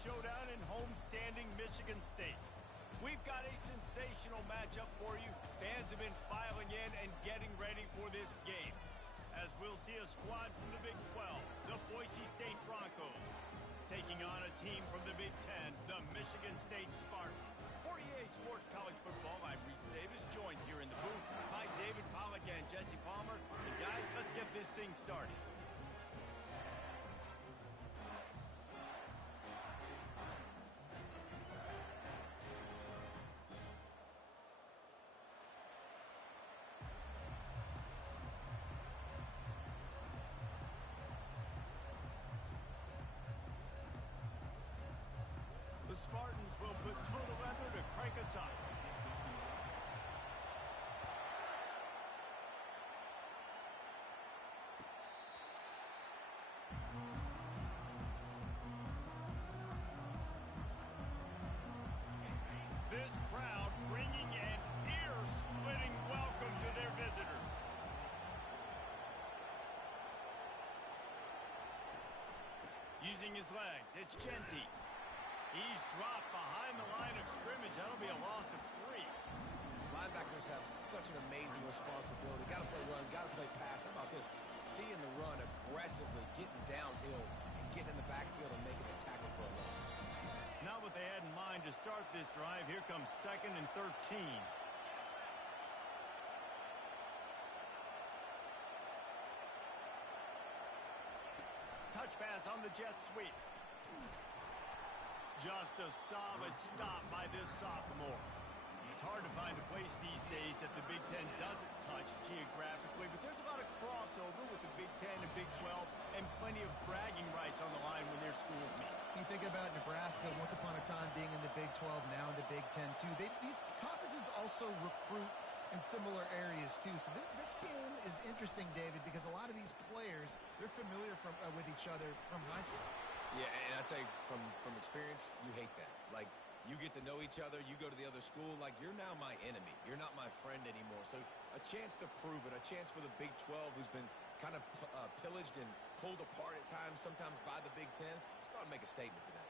showdown in home-standing Michigan State. We've got a sensational matchup for you. Fans have been filing in and getting ready for this game, as we'll see a squad from the Big 12, the Boise State Broncos, taking on a team from the Big 10, the Michigan State Spartans. For EA Sports College Football, I'm Reese Davis, joined here in the booth by David Pollack and Jesse Palmer. And guys, let's get this thing started. The Spartans will put total leather to crank us up. This crowd bringing an ear-splitting welcome to their visitors. Using his legs, it's Genty. He's dropped behind the line of scrimmage. That'll be a loss of 3. Linebackers have such an amazing responsibility. Got to play run, got to play pass. How about this? Seeing the run aggressively, getting downhill, and getting in the backfield and making a tackle for a loss. Not what they had in mind to start this drive. Here comes 2nd and 13. Touch pass on the jet sweep. Just a solid stop by this sophomore. It's hard to find a place these days that the Big Ten doesn't touch geographically, but there's a lot of crossover with the Big Ten and Big 12 and plenty of bragging rights on the line when their schools meet. You think about Nebraska once upon a time being in the Big 12, now in the Big 10 too. These conferences also recruit in similar areas too. So this game is interesting, David, because a lot of these players, they're familiar with each other from high school. Yeah, and I tell you, from experience, you hate that. Like, you get to know each other, you go to the other school, like, you're now my enemy. You're not my friend anymore. So a chance to prove it, a chance for the Big 12, who's been kind of pillaged and pulled apart at times, sometimes by the Big 10. Let's go out and make a statement today.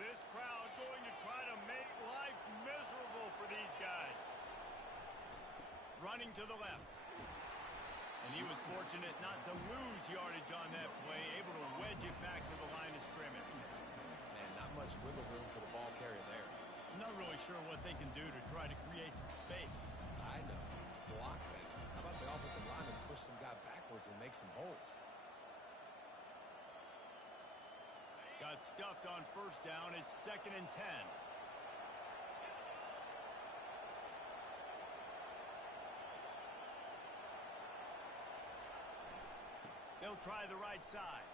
This crowd going to try to make life miserable for these guys. Running to the left. And he was fortunate not to lose yardage on that play, able to wedge it back to the line of scrimmage. Man, not much wiggle room for the ball carrier there. I'm not really sure what they can do to try to create some space. I know. Block that. How about the offensive lineman push some guy backwards and make some holes? Got stuffed on 1st down. It's 2nd and 10. They'll try the right side.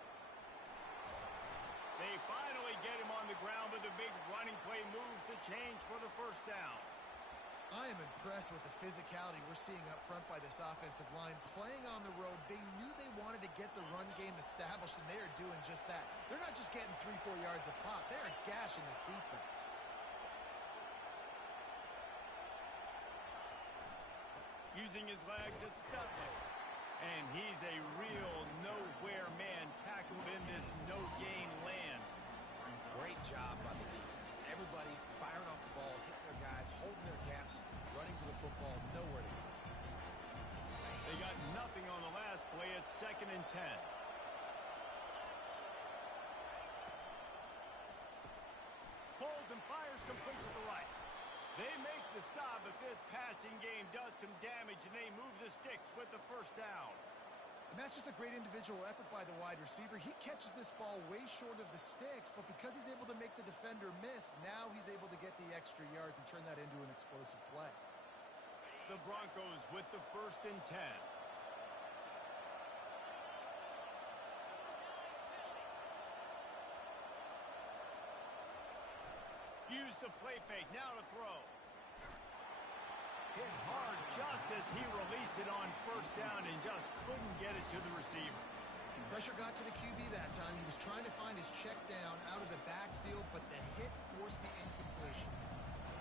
They finally get him on the ground, but the big running play moves the change for the 1st down. I am impressed with the physicality we're seeing up front by this offensive line. Playing on the road, they knew they wanted to get the run game established, and they are doing just that. They're not just getting 3-4 yards a pop. They are gashing this defense. Using his legs, it's Dudley. And he's a real nowhere man tackled in this no-gain land. Great job by the defense. Everybody firing off the ball, hitting their guys, holding their gaps, running to the football, nowhere to go. They got nothing on the last play. It's 2nd and 10. Pulls and fires complete to the right. They make the stop, but this passing game does some damage, and they move the sticks with the 1st down. And that's just a great individual effort by the wide receiver. He catches this ball way short of the sticks, but because he's able to make the defender miss, now he's able to get the extra yards and turn that into an explosive play. The Broncos with the 1st and 10. Use the play fake, now to throw. Hit hard just as he released it on 1st down and just couldn't get it to the receiver. Pressure got to the QB that time. He was trying to find his check down out of the backfield, but the hit forced the incompletion.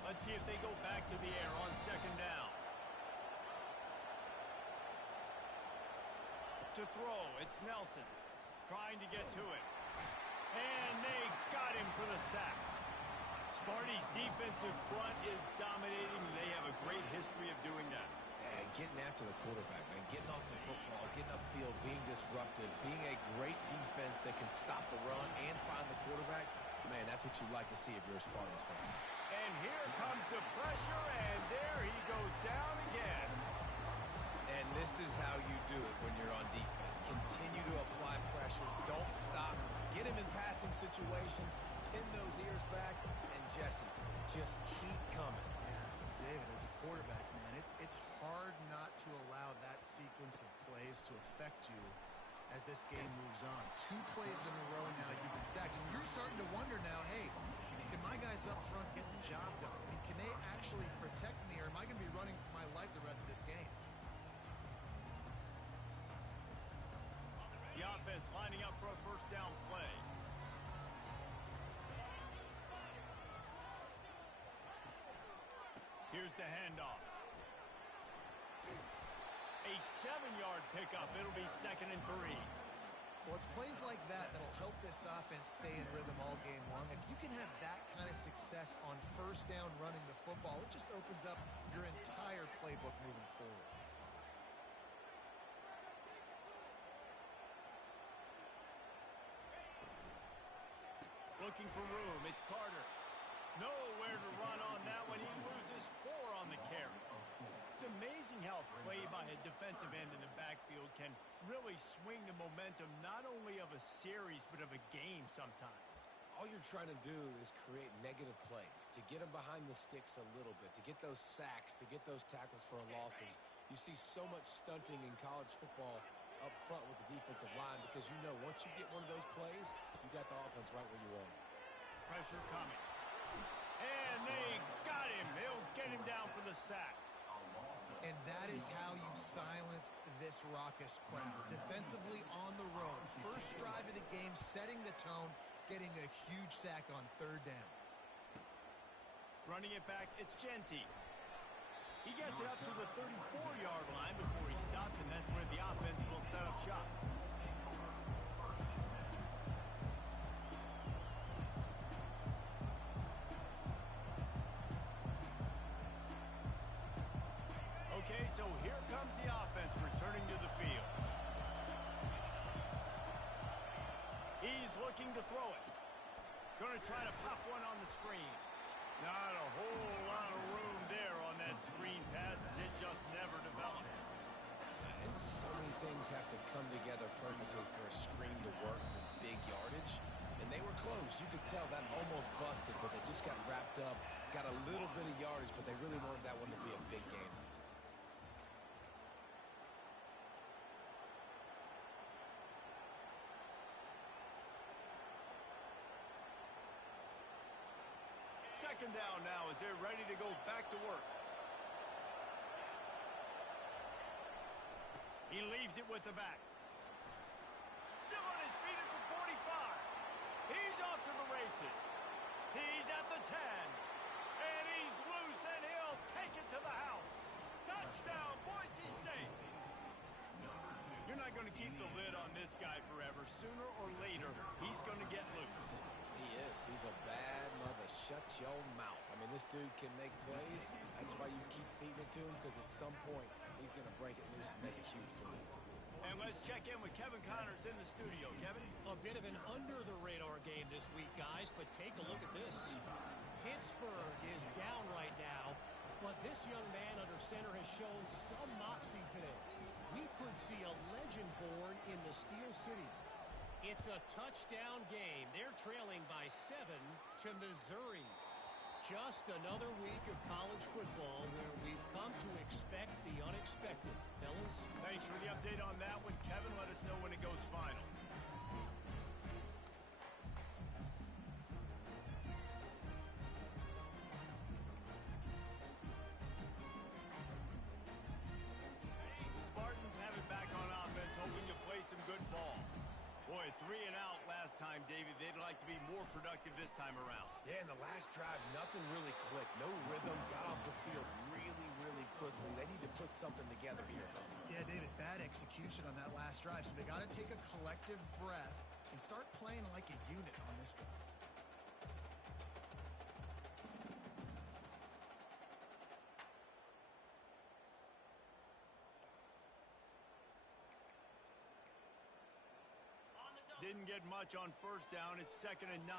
Let's see if they go back to the air on 2nd down. To throw, it's Nelson. trying to get to it. And they got him for the sack. Sparty's defensive front is dominating. They have a great history of doing that. Yeah, getting after the quarterback, man. Getting off the football, getting upfield, being disruptive, being a great defense that can stop the run and find the quarterback. Man, that's what you like to see if you're a Spartans fan. And here comes the pressure, and there he goes down again. And this is how you do it when you're on defense. Continue to apply pressure. Don't stop. Get him in passing situations. Pin those ears back. And, Jesse, just keep coming. Yeah, David, as a quarterback, man, it's hard not to allow that sequence of plays to affect you as this game moves on. 2 plays in a row now you've been sacked. And you're starting to wonder now, hey, can my guys up front get the job done? I mean, can they actually protect me, or am I going to be running for my life the rest of this game? The offense lining up for a first down play. Here's the handoff. A 7-yard pickup. It'll be 2nd and 3. Well, it's plays like that that'll help this offense stay in rhythm all game long. If you can have that kind of success on first down running the football, it just opens up your entire playbook moving forward. Looking for room. It's Carter. Nowhere to run on that one. He loses 4 on the carry. It's amazing how a play by a defensive end in the backfield can really swing the momentum not only of a series but of a game sometimes. All you're trying to do is create negative plays, to get them behind the sticks a little bit, to get those sacks, to get those tackles for losses. You see so much stunting in college football up front with the defensive line because you know once you get one of those plays, you got the offense right where you want it. Pressure coming. And they got him. They'll get him down for the sack. And that is how you silence this raucous crowd. Defensively on the road. First drive of the game, setting the tone, getting a huge sack on 3rd down. Running it back, it's Genty. He gets it up to the 34-yard line before he stopped, and that's where the offense will set up shop. Okay, so here comes the offense returning to the field. He's looking to throw it. Going to try to pop one on the screen. Not a whole lot of room there on that screen pass as it just never developed. And so many things have to come together perfectly for a screen to work for big yardage. And they were close. You could tell that almost busted, but they just got wrapped up, got a little bit of yardage, but they really wanted that one to be a big game. Second down now as they're ready to go back to work. He leaves it with the back. Still on his feet at the 45. He's off to the races. He's at the 10. And he's loose, and he'll take it to the house. Touchdown, Boise State. You're not going to keep the lid on this guy forever. Sooner or later, he's going to get loose. He is. He's a bad mother. Shut your mouth. I mean, this dude can make plays. That's why you keep feeding it to him, because at some point, he's going to break it loose and make a huge play. And let's check in with Kevin Connors in the studio. Kevin? A bit of an under-the-radar game this week, guys, but take a look at this. Pittsburgh is down right now, but this young man under center has shown some moxie today. We could see a legend born in the Steel City. It's a touchdown game. They're trailing by 7 to Missouri. Just another week of college football where we've come to expect the unexpected. Fellas? Thanks for the update on that one. Kevin, let us know when it goes final. Spartans have it back on offense, hoping to play some good ball. Boy, 3 and out last time, David. They'd like to be more productive this time around. Yeah, in the last drive, nothing really clicked. No rhythm, got off the field really, really quickly. They need to put something together here. Yeah, David, bad execution on that last drive. much. They got to take a collective breath and start playing like a unit on this one. Didn't get much on first down. It's 2nd and 9.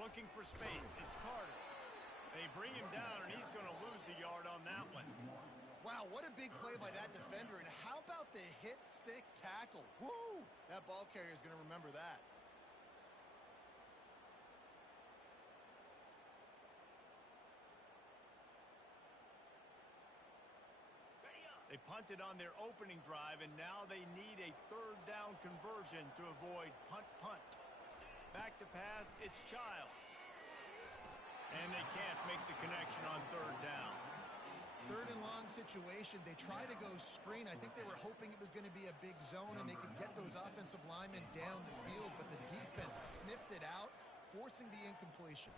Looking for space. It's Carter. They bring him down, and he's going to lose a yard on that one. Wow, what a big play by that defender. And how about the hit stick tackle? Woo! That ball carrier is going to remember that. They punted on their opening drive, and now they need a 3rd down conversion to avoid punt. Back to pass, it's Childs. And they can't make the connection on 3rd down. 3rd and long situation. They try to go screen. I think they were hoping it was going to be a big zone and they could get those offensive linemen down the field, but the defense sniffed it out, forcing the incompletion.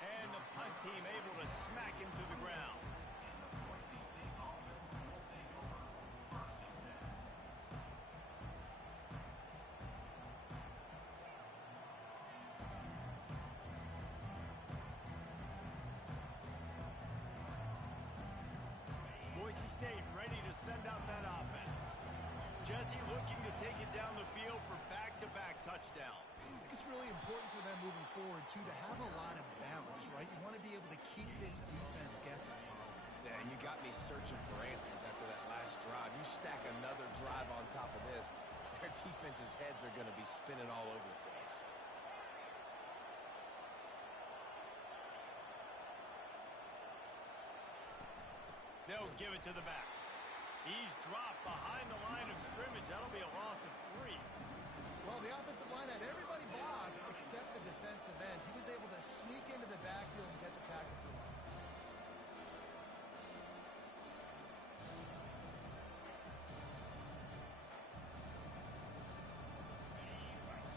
And the punt team able to smack him to the ground. Boise State ready to send out that offense. Jesse looking to take it down the field for back-to-back touchdowns. I think it's really important for them moving forward, too, to have a lot of balance, right? You want to be able to keep this defense guessing. Yeah, and you got me searching for answers after that last drive. You stack another drive on top of this, their defense's heads are going to be spinning all over the place. They'll give it to the back. He's dropped behind the line of scrimmage. That'll be a loss of 3. Well, the offensive line had everybody blocked except the defensive end. He was able to sneak into the backfield and get the tackle for loss.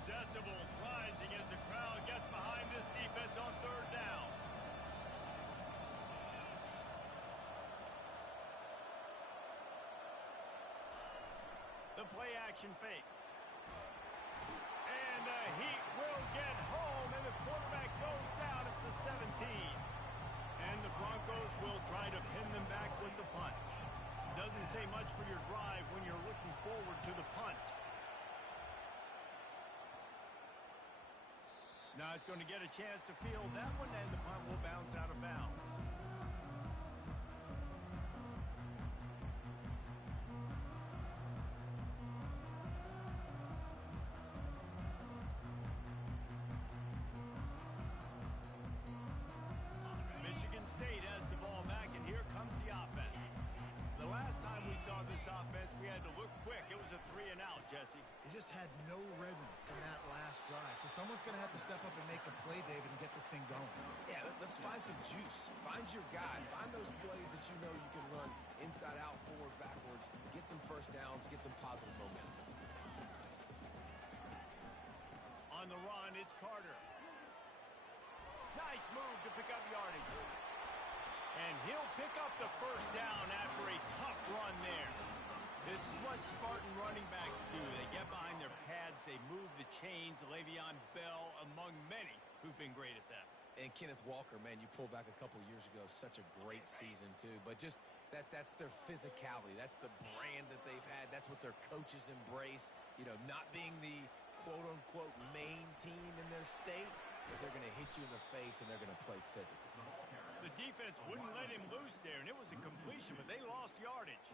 Decibels rising as the crowd gets behind this defense on 3rd down. The play action fake. And the Heat will get home, and the quarterback goes down at the 17. And the Broncos will try to pin them back with the punt. Doesn't say much for your drive when you're looking forward to the punt. Not going to get a chance to field that one, and the punt will bounce out of bounds. Michigan State has the ball back, and here comes the offense. The last time we saw this offense, we had to look quick. It was a 3-and-out, Jesse. They just had no rhythm in that last drive. So someone's going to have to step up and make a play, David, and get this thing going. Yeah, let's find some juice. Find your guy. Find those plays that you know you can run inside out, forward, backwards. Get some first downs. Get some positive momentum. On the run, it's Carter. Nice move to pick up yardage. And he'll pick up the first down after a tough run there. This is what Spartan running backs do. They get behind their pads, they move the chains. Le'Veon Bell among many who've been great at that. And Kenneth Walker, man, you pull back a couple years ago, such a great season too. But just that's their physicality. That's the brand that they've had. That's what their coaches embrace. You know, not being the quote-unquote main team in their state, but they're going to hit you in the face and they're going to play physical. The defense wouldn't let him loose there, and it was a completion, but they lost yardage.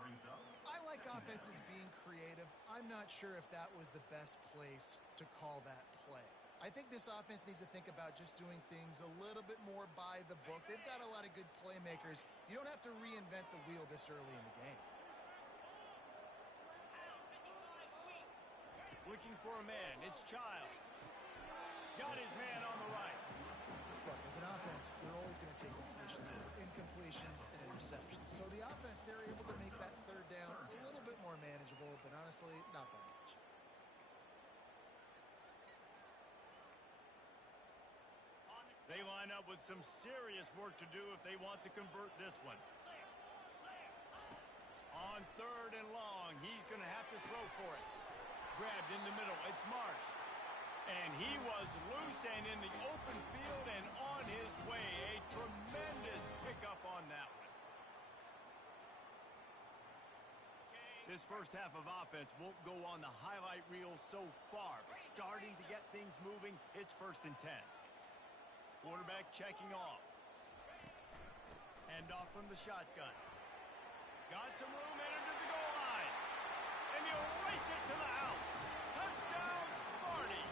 I like offenses being creative. I'm not sure if that was the best place to call that play. I think this offense needs to think about just doing things a little bit more by the book. They've got a lot of good playmakers. You don't have to reinvent the wheel this early in the game. Looking for a man. It's Childs. Got his man on the right. Look, as an offense, they're always going to take incompletions and interceptions. So the offense, they're able to make that 3rd down a little bit more manageable, but honestly, not by much. They line up with some serious work to do if they want to convert this one. On 3rd and long, he's going to have to throw for it. Grabbed in the middle. It's Marsh. And he was loose and in the open field and on his way. A tremendous pickup on that one. This first half of offense won't go on the highlight reel so far, but starting to get things moving, it's 1st and 10. Quarterback checking off. Handoff from the shotgun. Got some room, entered to the goal line. And he'll race it to the house. Touchdown, Sparty.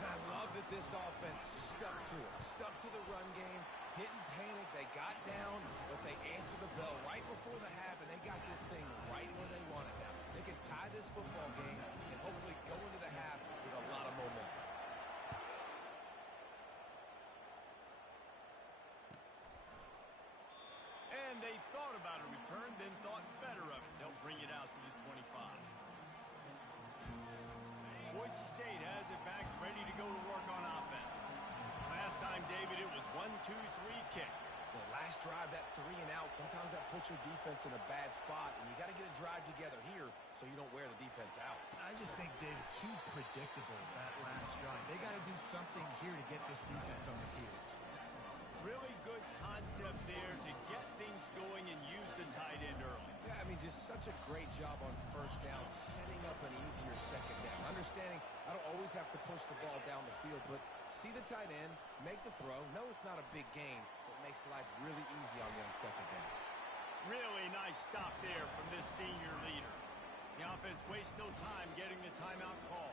And I love that this offense stuck to it. Stuck to the run game. Didn't panic. They got down, but they answered the bell right before the half, and they got this thing right where they want it now. They can tie this football game and hopefully go into the half with a lot of momentum. And they thought about a return, then thought better of it. They'll bring it out to the 25. Boise State has it back, ready to go to work on offense. Last time, David, it was 1-2-3 kick. The last drive, that 3 and out, sometimes that puts your defense in a bad spot, and you got to get a drive together here so you don't wear the defense out. I just think, David, too predictable, that last drive. They got to do something here to get this defense on their heels. Really good concept there to get things going and use the tight end early. Yeah, I mean, just such a great job on 1st down, setting up an easier 2nd down. Understanding I don't always have to push the ball down the field, but see the tight end, make the throw. No, it's not a big gain, but makes life really easy on you on 2nd down. Really nice stop there from this senior leader. The offense wastes no time getting the timeout call.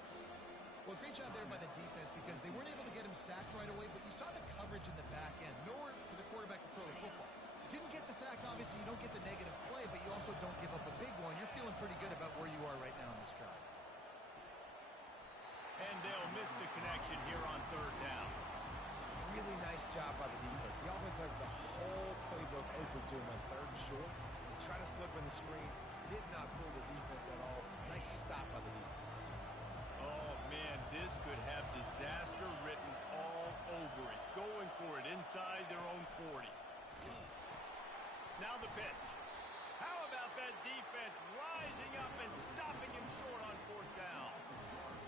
Well, great job there by the defense because they weren't able to get him sacked right away, but you saw the coverage in the back end. Nowhere for the quarterback to throw the football. Didn't get the sack, obviously. You don't get the negative play, but you also don't give up a big one. You're feeling pretty good about where you are right now in this drive. And they'll miss the connection here on 3rd down. Really nice job by the defense. The offense has the whole playbook open to them on 3rd and short. They try to slip in the screen. Did not fool the defense at all. Nice stop by the defense. Oh, man, this could have disaster written all over it. Going for it inside their own 40. Now the pitch. How about that defense rising up and stopping him short on 4th down?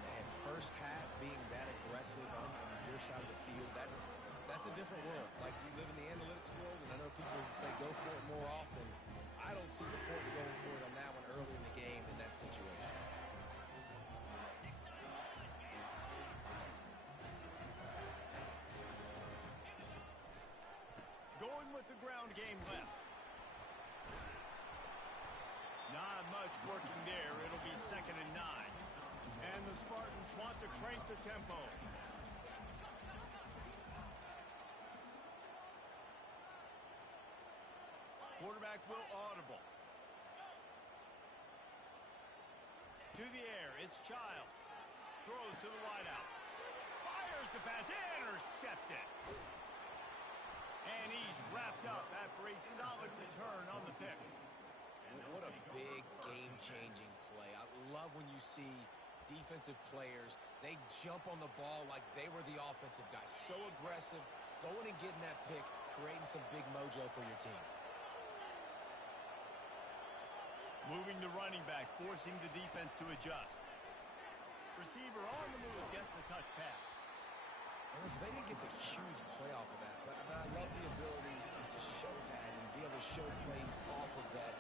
Man, first half being that aggressive on your side of the field, that's a different world. Like, you live in the analytics world, and I know people say go for it more often. I don't see the point of going for it on that one early in the game in that situation. Going with the ground game left. Not much working there. It'll be 2nd and 9. And the Spartans want to crank the tempo. Quarterback will audible. To the air, it's Childs. Throws to the wideout. Fires the pass, intercepted. And he's wrapped up after a solid return on the pick. What a big game-changing play. I love when you see defensive players, they jump on the ball like they were the offensive guys. So aggressive, going and getting that pick, creating some big mojo for your team. Moving the running back, forcing the defense to adjust. Receiver on the move, gets the touch pass. And listen, they didn't get the huge play off of that, but I love the ability to show that and be able to show plays off of that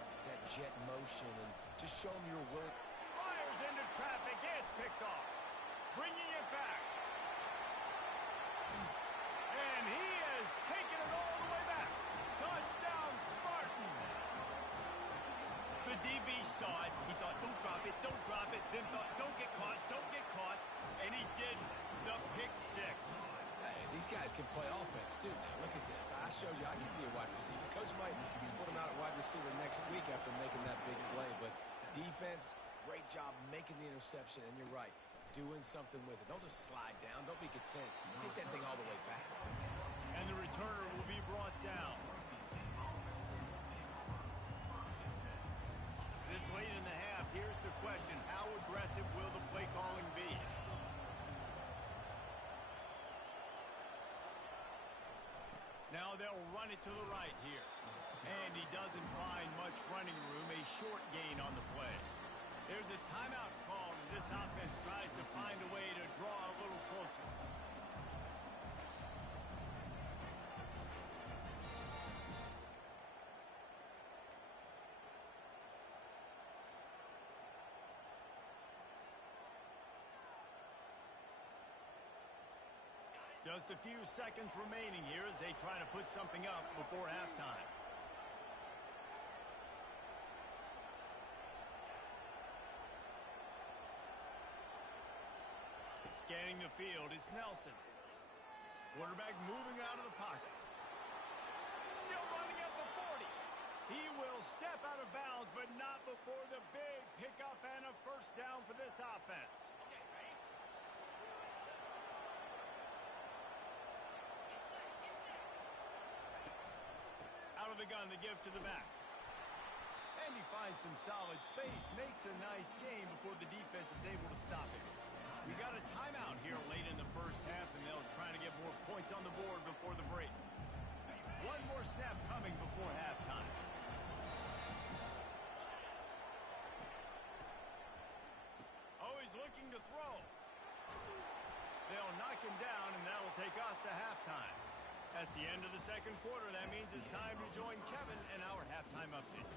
jet motion and just show them your work. Fires into traffic, it's picked off. Bringing it back. And he has taken it all the way back. Touchdown, Spartans. The DB saw it. He thought, don't drop it, then thought, don't get caught, and he did the pick 6. Hey, these guys can play offense, too. Now, look at this. I showed you I can be a wide receiver. Coach might split him out at wide receiver next week after making that big play, but defense, great job making the interception, and you're right, doing something with it. Don't just slide down. Don't be content. Take that thing all the way back. And the returner will be brought down. This late in the half, here's the question. How aggressive will the play calling be? they'll run it to the right here. And he doesn't find much running room, a short gain on the play. There's a timeout called as this offense tries to find a way to draw a little closer. Just a few seconds remaining here as they try to put something up before halftime. Scanning the field, it's Nelson. Quarterback moving out of the pocket. Still running at the 40. He will step out of bounds, but not before the big pickup and a first down for this offense. Out of the gun to give to the back. And he finds some solid space, makes a nice game before the defense is able to stop it. We got a timeout here late in the first half, and they'll try to get more points on the board before the break. One more snap coming before halftime. Oh, he's looking to throw. They'll knock him down, and that'll take us to halftime. That's the end of the second quarter. That means it's time to join Kevin and our halftime update.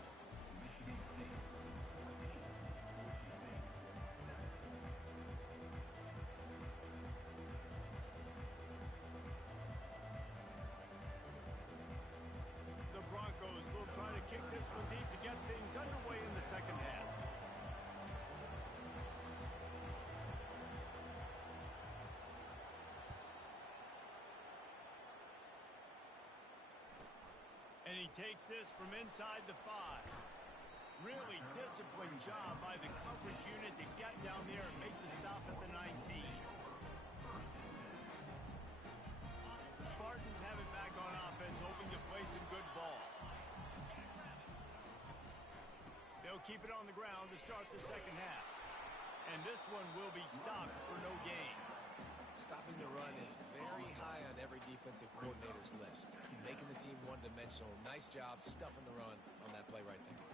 The Broncos will try to kick this one deep to get things underway in the second half. And he takes this from inside the 5. Really disciplined job by the coverage unit to get down there and make the stop at the 19. The Spartans have it back on offense, hoping to play some good ball. They'll keep it on the ground to start the second half. And this one will be stopped for no gain. Stopping the run is very high on every defensive coordinator's list. Making the team one-dimensional. Nice job stuffing the run on that play right there.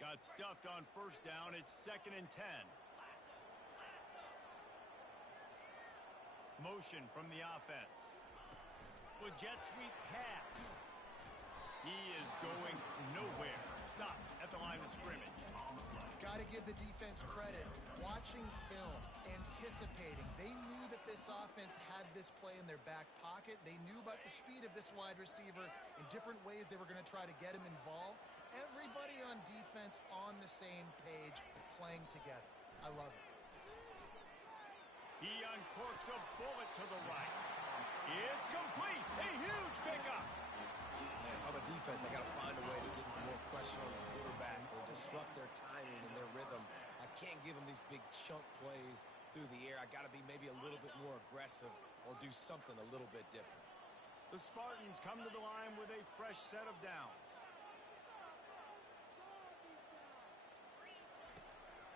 Got stuffed on first down. It's 2nd and 10. Motion from the offense. With jet sweep pass. He is going nowhere. Stop at the line of scrimmage. Got to give the defense credit. Watching film, anticipating. They knew that this offense had this play in their back pocket. They knew about the speed of this wide receiver in different ways they were going to try to get him involved. Everybody on defense on the same page, playing together. I love it. He uncorks a bullet to the right. It's complete. A huge pickup. Man, if I'm a defense, I got to find a way to get some more pressure on the quarterback or disrupt their timing and their rhythm. I can't give them these big chunk plays through the air. I got to be maybe a little bit more aggressive or do something a little bit different. The Spartans come to the line with a fresh set of downs.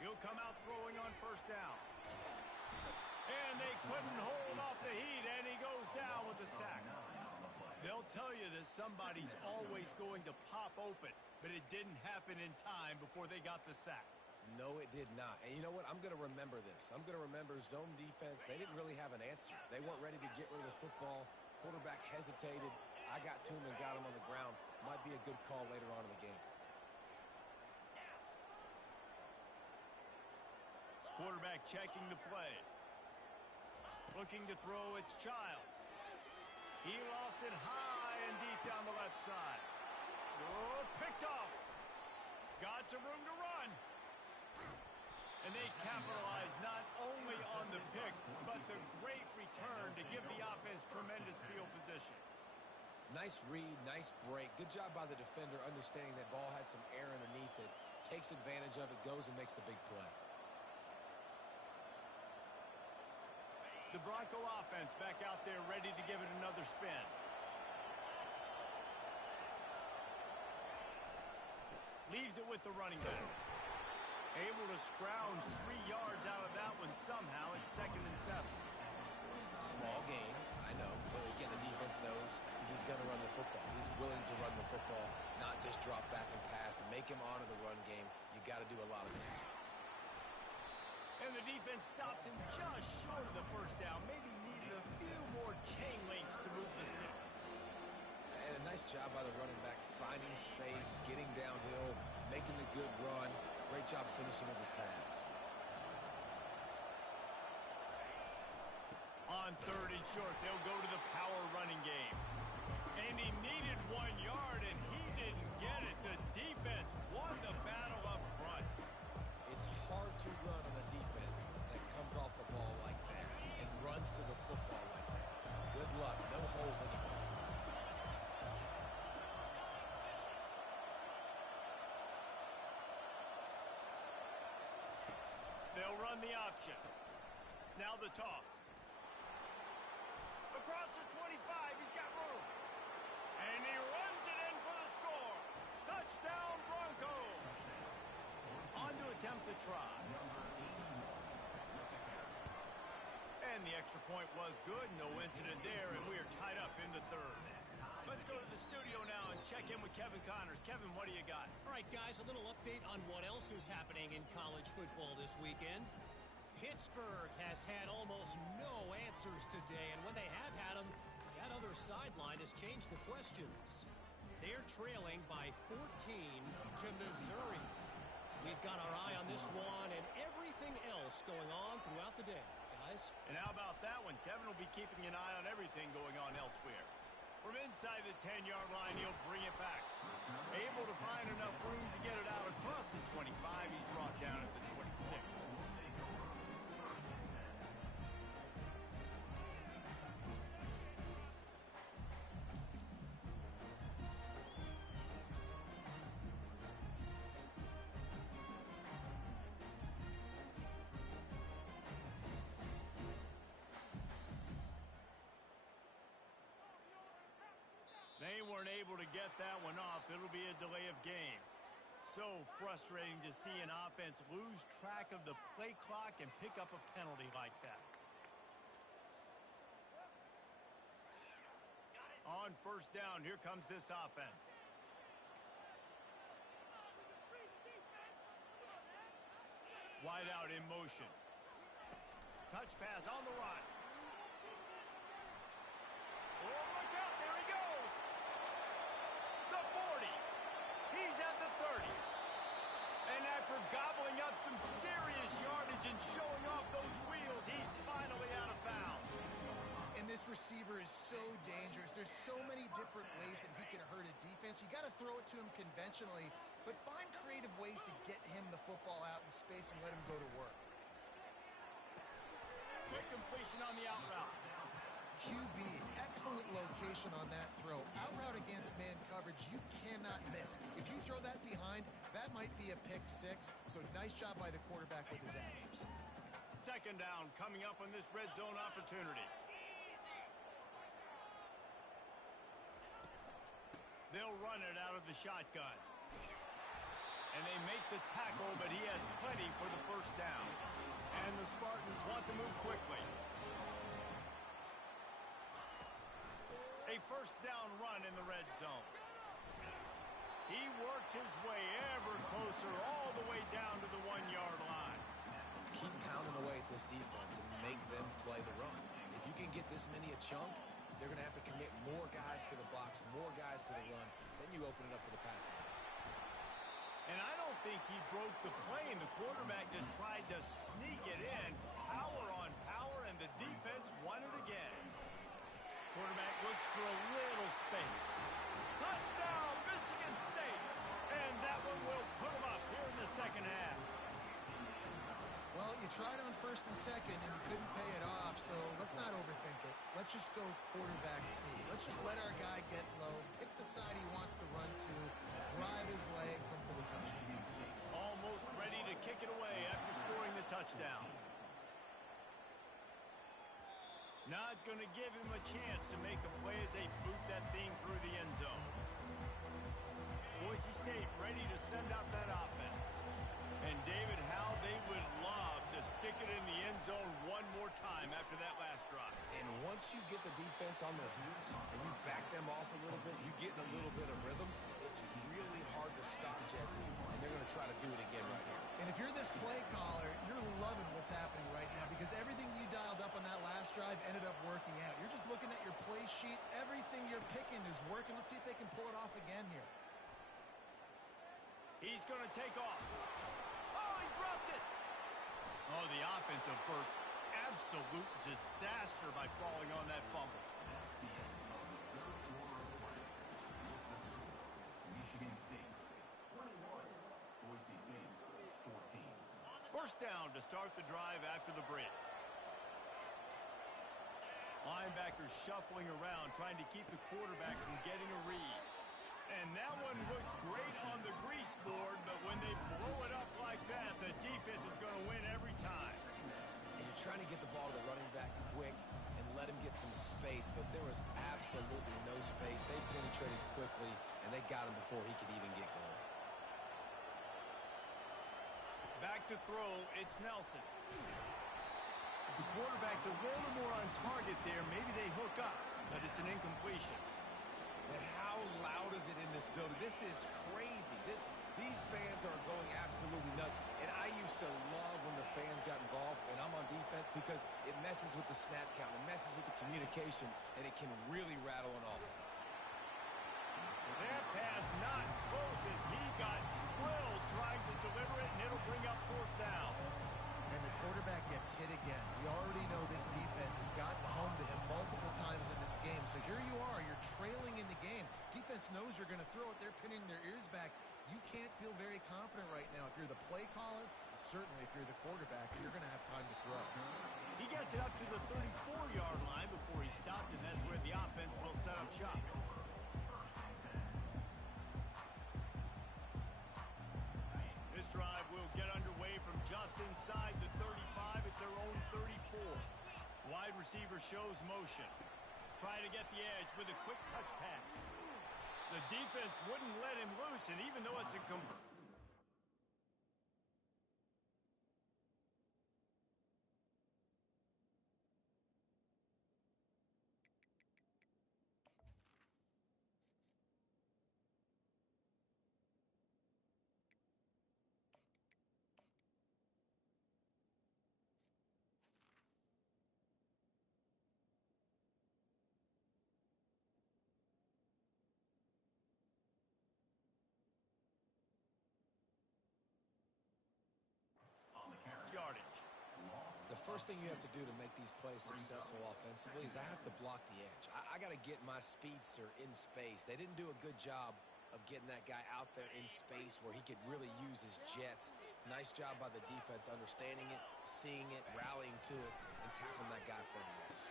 He'll come out throwing on first down. And they couldn't hold off the heat, and he goes down with the sack. They'll tell you that somebody's always going to pop open, but it didn't happen in time before they got the sack. No, it did not. And you know what? I'm going to remember this. I'm going to remember zone defense. They didn't really have an answer. They weren't ready to get rid of the football. Quarterback hesitated. I got to him and got him on the ground. Might be a good call later on in the game. Quarterback checking the play. Looking to throw, it's Childs. He lost it high and deep down the left side. Oh, picked off. Got some room to run. And they capitalize not only on the pick, but the great return to give the offense tremendous field position. Nice read, nice break. Good job by the defender understanding that ball had some air underneath it. Takes advantage of it, goes and makes the big play. The Bronco offense back out there ready to give it another spin. Leaves it with the running back. Able to scrounge 3 yards out of that one somehow. It's 2nd and 7. Small game, I know. But again, the defense knows he's going to run the football. He's willing to run the football, not just drop back and pass and make him honor the run game. You got to do a lot of this. And the defense stops him just short of the first down. Maybe needed a few more chain links to move the sticks. And a nice job by the running back, finding space, getting downhill, making the good run. Great job finishing with his pads. On 3rd and short, they'll go to the power running game. And he needed 1 yard, and he didn't get it. The defense won the battle up front. It's hard to run on a defense that comes off the ball like that and runs to the football like that. Good luck. No holes anymore. They'll run the option. Now the toss. Across the 25, he's got room. And he runs it in for the score. Touchdown, Broncos. On to attempt the try. And the extra point was good. No incident there, and we are tied up in the 3rd. Let's go to the studio now and check in with Kevin Connors. Kevin, what do you got? All right, guys, a little update on what else is happening in college football this weekend. Pittsburgh has had almost no answers today, and when they have had them, that other sideline has changed the questions. They're trailing by 14 to Missouri. We've got our eye on this one and everything else going on throughout the day, guys. And how about that one? Kevin will be keeping an eye on everything going on elsewhere. From inside the 10-yard line, he'll bring it back. Able to find enough room to get it out across the 25. He's brought down at the 26. They weren't able to get that one off. It'll be a delay of game. So frustrating to see an offense lose track of the play clock and pick up a penalty like that. On 1st down, here comes this offense. Wide out in motion. Touch pass on the run. Oh, look out, there he goes. The 40. He's at the 30. And after gobbling up some serious yardage and showing off those wheels, he's finally out of bounds. And this receiver is so dangerous. There's so many different ways that he can hurt a defense. You got to throw it to him conventionally, but find creative ways to get him the football out in space and let him go to work. Quick completion on the out route. QB, excellent location on that throw. Out route against man coverage, you cannot miss. If you throw that behind, that might be a pick 6. So nice job by the quarterback with his actions. 2nd down coming up on this red zone opportunity. They'll run it out of the shotgun. And they make the tackle, but he has plenty for the 1st down. And the Spartans want to move quickly. A 1st down run in the red zone. He works his way ever closer all the way down to the 1-yard line. Keep pounding away at this defense and make them play the run. If you can get this many a chunk, they're going to have to commit more guys to the box, more guys to the run. Then you open it up for the passing game. And I don't think he broke the play, and the quarterback just tried to sneak it in. Power on power, and the defense won it again. Quarterback looks for a little space. Touchdown, Michigan State. And that one will put them up here in the 2nd half. Well, you tried on 1st and 2nd, and you couldn't pay it off, so let's not overthink it. Let's just go quarterback sneak. Let's just let our guy get low, pick the side he wants to run to, drive his legs, and pull the touchdown. Almost ready to kick it away after scoring the touchdown. Not going to give him a chance to make a play as they boot that thing through the end zone. Boise State ready to send out time after that last drive. And once you get the defense on their heels and you back them off a little bit, you get in a little bit of rhythm, it's really hard to stop Jesse, and they're going to try to do it again right here. And if you're this play caller, you're loving what's happening right now because everything you dialed up on that last drive ended up working out. You're just looking at your play sheet. Everything you're picking is working. Let's see if they can pull it off again here. He's going to take off. Oh, he dropped it. Oh, the offense averts absolute disaster by falling on that fumble. First down to start the drive after the break. Linebackers shuffling around, trying to keep the quarterback from getting a read. And that one looked great on the grease board, but when they blow it up like that, the defense is going to win every time. And you're trying to get the ball to the running back quick and let him get some space, but there was absolutely no space. They penetrated quickly, and they got him before he could even get going. Back to throw, it's Nelson. If the quarterback's a little more on target there, maybe they hook up, but it's an incompletion. And how loud is it in this building? This is crazy. These fans are going absolutely nuts. And I used to love when the fans got involved, and I'm on defense because it messes with the snap count, it messes with the communication, and it can really rattle an offense. That pass not close as he got drilled trying to deliver it, and it'll bring up fourth down. And the quarterback gets hit again. We already know this defense has gotten home to him multiple times in this game. So here you are, you're trailing in the game. Defense knows you're going to throw it. They're pinning their ears back. You can't feel very confident right now. If you're the play caller, and certainly if you're the quarterback, you're going to have time to throw. He gets it up to the 34-yard line before he stopped, and that's where the offense will set up shop. This drive will get underway from just inside the 35 at their own 34. Wide receiver shows motion. Trying to get the edge with a quick touch pass. The defense wouldn't let him loose, and even though it's incomplete. Yardage. The first thing you have to do to make these plays successful offensively is I have to block the edge. I got to get my speedster in space. They didn't do a good job of getting that guy out there in space where he could really use his jets. Nice job by the defense understanding it, seeing it, rallying to it, and tackling that guy for a loss.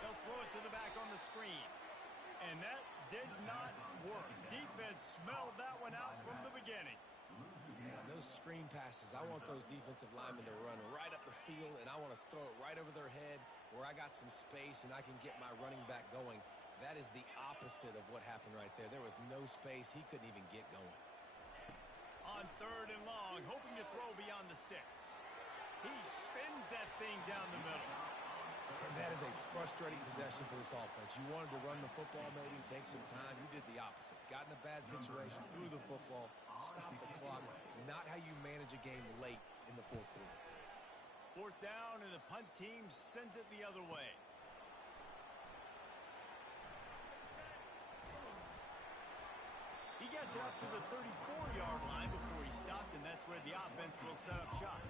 They'll throw it to the back on the screen. And that did not work. Defense smelled that one out from the beginning. Yeah, those screen passes, I want those defensive linemen to run right up the field, and I want to throw it right over their head where I got some space and I can get my running back going. That is the opposite of what happened right there. There was no space. He couldn't even get going. On third and long, hoping to throw beyond the sticks. He spins that thing down the middle. And that is a frustrating possession for this offense. You wanted to run the football, maybe take some time. You did the opposite. Got in a bad situation, threw the football, stopped the clock. Not how you manage a game late in the fourth quarter. Fourth down, and the punt team sends it the other way. He gets it up to the 34-yard line before he stopped, and that's where the offense will set up shop.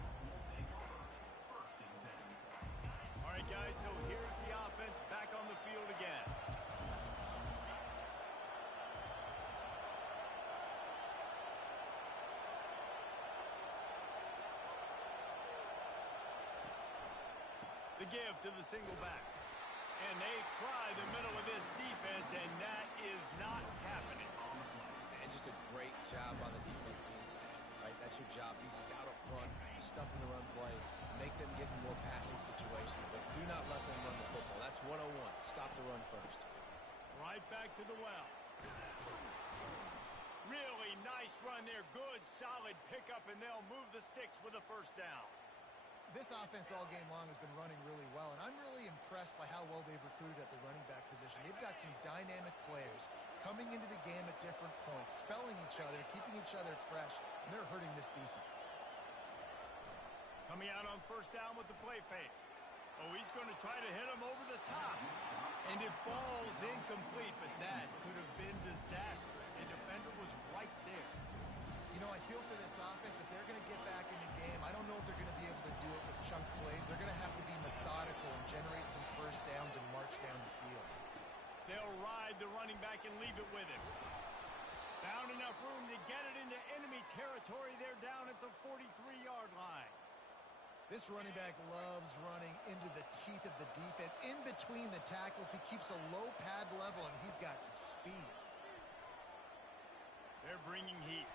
All right, guys, so here's the offense back on the field again. The give to the single back. And they try the middle of this defense, and that is not happening. And just a great job by the defense being stout, right? That's your job. Be stout up front, stuff in the run play, make them get in more passing situations, but do not let them run the football. That's 101. Stop the run first. Right back to the well. Really nice run there. Good, solid pickup, and they'll move the sticks with a first down. This offense all game long has been running really well, and I'm really impressed by how well they've recruited at the running back position. They've got some dynamic players coming into the game at different points, spelling each other, keeping each other fresh, and they're hurting this defense. Coming out on first down with the play fake. Oh, he's going to try to hit him over the top. And it falls incomplete, but that could have been disastrous. A defender was right there. You know, I feel for this offense, if they're going to get back in the game, I don't know if they're going to be able to do it with chunk plays. They're going to have to be methodical and generate some first downs and march down the field. They'll ride the running back and leave it with him. Found enough room to get it into enemy territory. They're down at the 43-yard line. This running back loves running into the teeth of the defense. In between the tackles, he keeps a low pad level, and he's got some speed. They're bringing heat.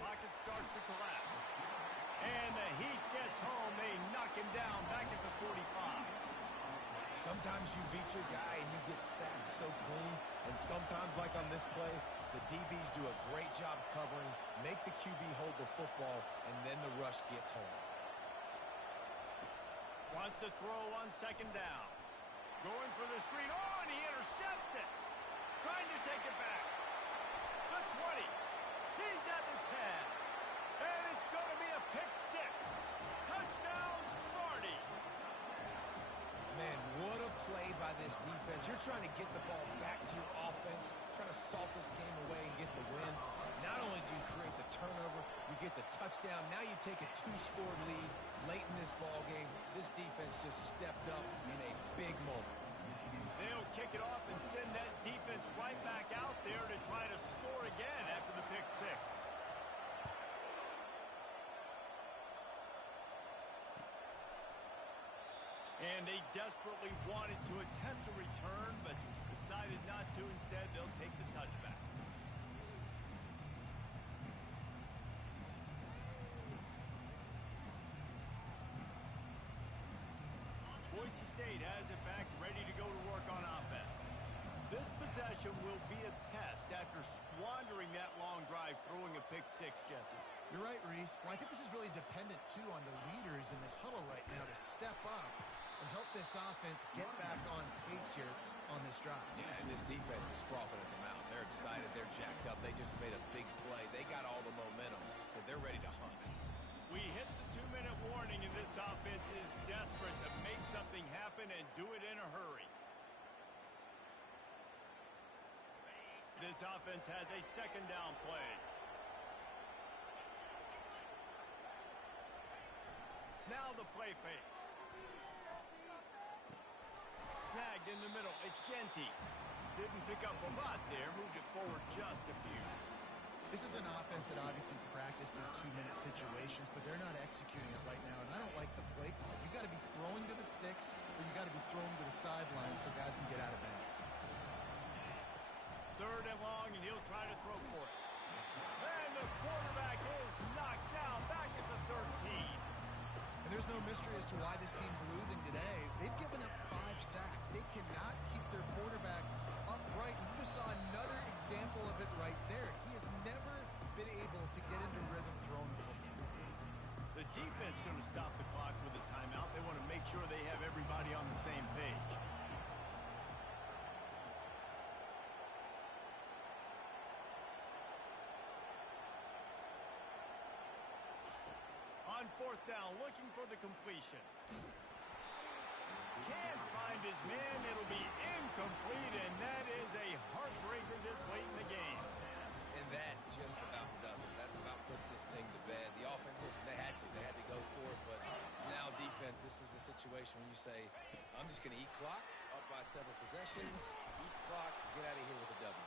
Pocket starts to collapse. And the heat gets home. They knock him down back at the 45. Sometimes you beat your guy and you get sacked so clean. And sometimes, like on this play, the DBs do a great job covering, make the QB hold the football, and then the rush gets home. Wants to throw on second down. Going for the screen. Oh, and he intercepts it. Trying to take it back. The 20. He's at the 10. And it's going to be a pick six. Touchdown, Smarty. Man, what a play by this defense. You're trying to get the ball back to your offense, trying to salt this game away and get the win. Not only do you create the turnover, you get the touchdown. Now you take a 2-score lead late in this ball game. This defense just stepped up in a big moment. They'll kick it off and send that defense right back out there to try to score again after the pick six. And they desperately wanted to attempt a return, but decided not to. Instead, they'll take the touchback. Boise State has it back, ready to go to work on offense. This possession will be a test after squandering that long drive, throwing a pick six, Jesse. You're right, Reese. Well, I think this is really dependent, too, on the leaders in this huddle right now to step up and help this offense get back on pace here on this drive. Yeah, and this defense is frothing at the mouth. They're excited. They're jacked up. They just made a big play. They got all the momentum, so they're ready to hunt. We hit the 2-minute warning, and this offense is desperate to make something happen and do it in a hurry. This offense has a second down play. Now the play fake. Snagged in the middle. It's Genty. Didn't pick up a lot there. Moved it forward just a few. This is an offense that obviously practices 2-minute situations, but they're not executing it right now, and I don't like the play call. You got to be throwing to the sticks, or you got to be throwing to the sideline so guys can get out of bounds. Third and long, and he'll try to throw for it. And the quarterback is knocked down back at the 13. And there's no mystery as to why this team's losing today. They've given up 5 sacks. They cannot keep their quarterback upright. You just saw another example of it right there. He has never been able to get into rhythm throwing the football. The defense going to stop the clock with a timeout. They want to make sure they have everybody on the same page. On fourth down, looking for the completion. Can't find his man. It'll be incomplete, and that is a heartbreaker this late in the game. And that just about does it. That about puts this thing to bed. The offense, listen, they had to go for it, but now defense, this is the situation where you say, I'm just going to eat clock, up by several possessions, eat clock, get out of here with a W.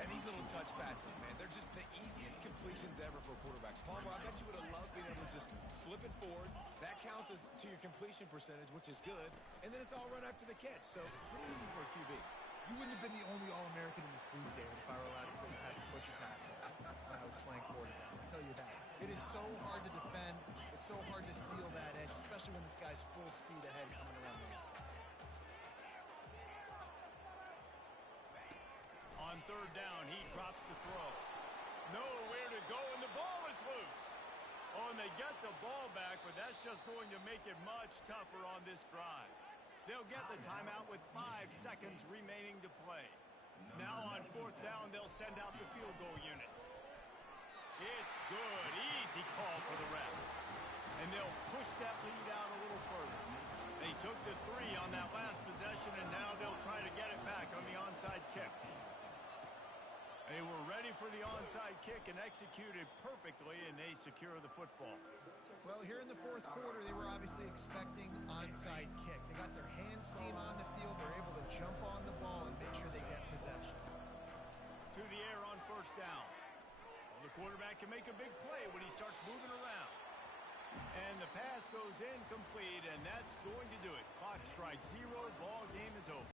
And these little touch passes, man, they're just the easiest completions ever for quarterbacks. Palmer, I bet you would have loved being able to just flip it forward. That counts as to your completion percentage, which is good. And then it's all run after the catch. So pretty easy for a QB. You wouldn't have been the only All-American in this booth, David, if I were allowed to put you push your passes when I was playing quarterback. I'll tell you that. It is so hard to defend. It's so hard to seal that edge, especially when this guy's full speed ahead coming around the inside. On third down, he drops the throw. Nowhere to go, and the ball is loose. Oh, and they get the ball back, but that's just going to make it much tougher on this drive. They'll get the timeout with 5 seconds remaining to play. Now on 4th down, they'll send out the field goal unit. It's good. Easy call for the refs. And they'll push that lead out a little further. They took the 3 on that last possession, and now they'll try to get it back on the onside kick. They were ready for the onside kick and executed perfectly, and they secure the football. Well, here in the 4th quarter, they were obviously expecting onside kick. They got their hands team on the field. They're able to jump on the ball and make sure they get possession. To the air on 1st down. Well, the quarterback can make a big play when he starts moving around. And the pass goes incomplete, and that's going to do it. Clock strikes 0. Ball game is over.